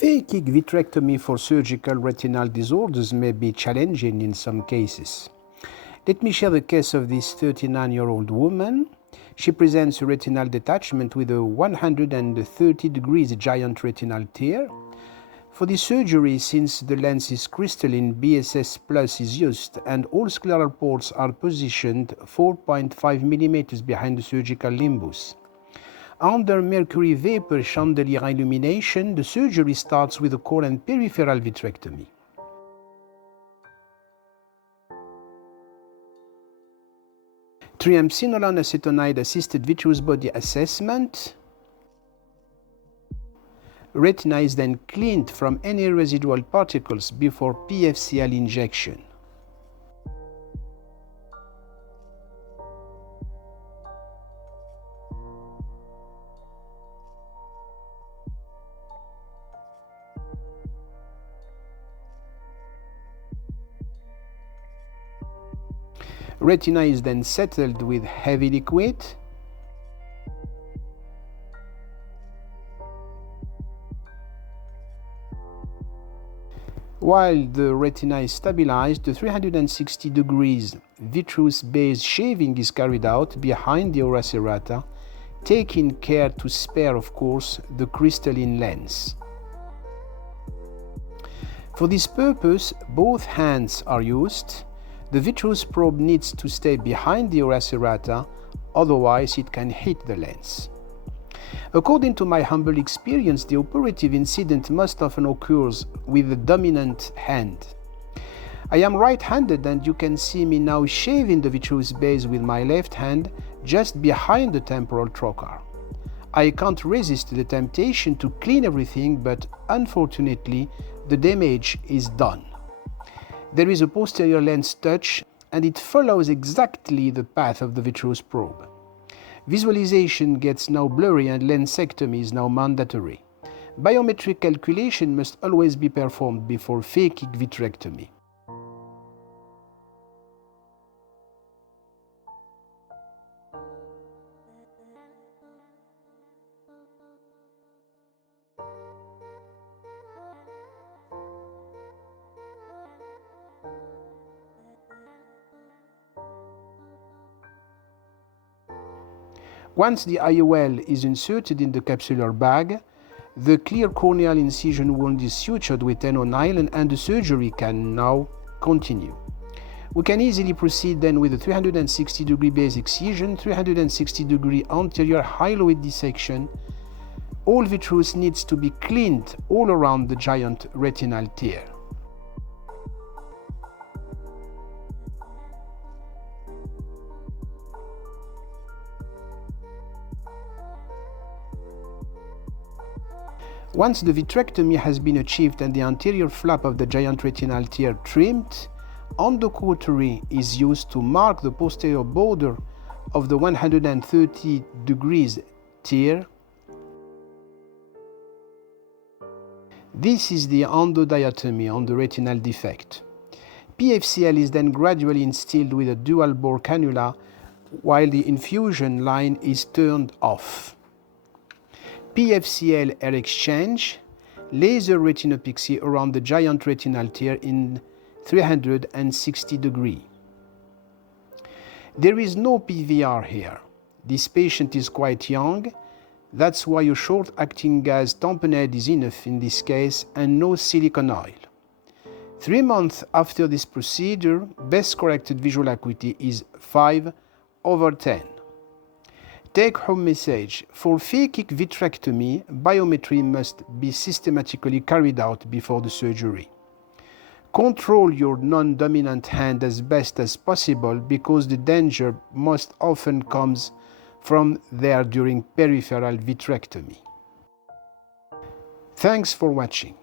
Phakic vitrectomy for surgical retinal disorders may be challenging in some cases. Let me share the case of this 39-year-old woman. She presents a retinal detachment with a 130 degrees giant retinal tear. For the surgery, since the lens is crystalline, BSS Plus is used and all scleral ports are positioned 4.5 millimeters behind the surgical limbus. Under mercury vapor chandelier illumination, the surgery starts with a core and peripheral vitrectomy. Triamcinolone acetonide assisted vitreous body assessment. Retina is then cleaned from any residual particles before PFCL injection. Retina is then settled with heavy liquid. While the retina is stabilized, the 360 degrees vitreous base shaving is carried out behind the ora serrata, taking care to spare, of course, the crystalline lens. For this purpose, both hands are used. The vitreous probe needs to stay behind the ora serrata, otherwise it can hit the lens. According to my humble experience, the operative incident most often occurs with the dominant hand. I am right-handed and you can see me now shaving the vitreous base with my left hand just behind the temporal trocar. I can't resist the temptation to clean everything, but unfortunately the damage is done. There is a posterior lens touch and it follows exactly the path of the vitreous probe. Visualization gets now blurry and lensectomy is now mandatory. Biometric calculation must always be performed before phakic vitrectomy. Once the IOL is inserted in the capsular bag, the clear corneal incision wound is sutured with nylon and the surgery can now continue. We can easily proceed then with a 360-degree base excision, 360-degree anterior hyaloid dissection. All vitreous needs to be cleaned all around the giant retinal tear. Once the vitrectomy has been achieved and the anterior flap of the giant retinal tear trimmed, endocautery is used to mark the posterior border of the 130 degrees tear. This is the endodiatomy on the retinal defect. PFCL is then gradually instilled with a dual bore cannula while the infusion line is turned off. PFCL air exchange, laser retinopexy around the giant retinal tear in 360 degrees. There is no PVR here. This patient is quite young. That's why a short-acting gas tamponade is enough in this case and no silicone oil. 3 months after this procedure, best corrected visual acuity is 5/10. Take-home message: for phakic vitrectomy, biometry must be systematically carried out before the surgery. Control your non-dominant hand as best as possible because the danger most often comes from there during peripheral vitrectomy. Thanks for watching.